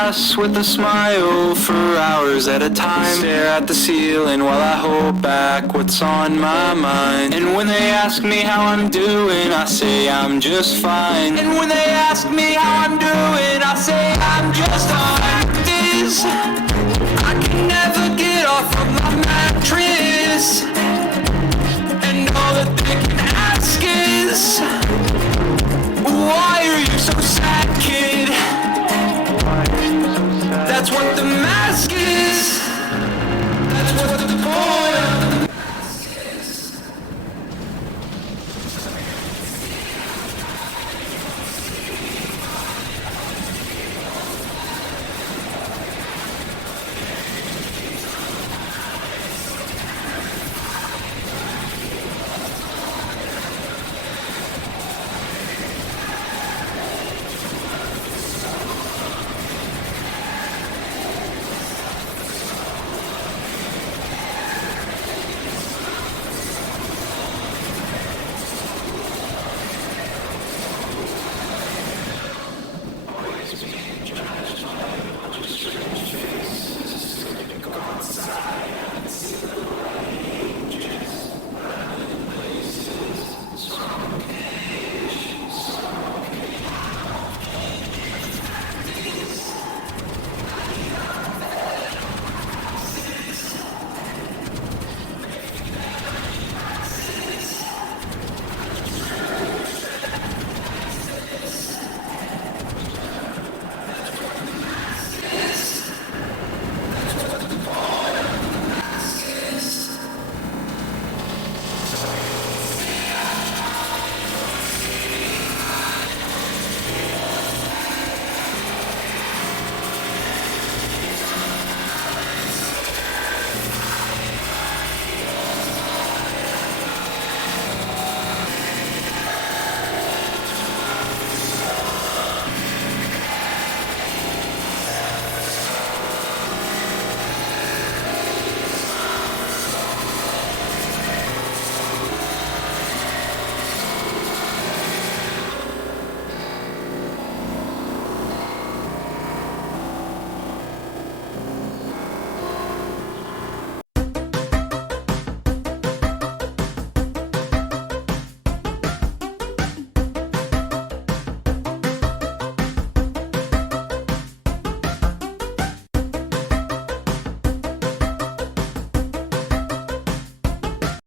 class with a smile for hours at a time. Stare at the ceiling while I hold back what's on my mind. And when they ask me how I'm doing, I say I'm just fine. And when they ask me how I'm doing, I say I'm just fine. I can never get off of my mattress.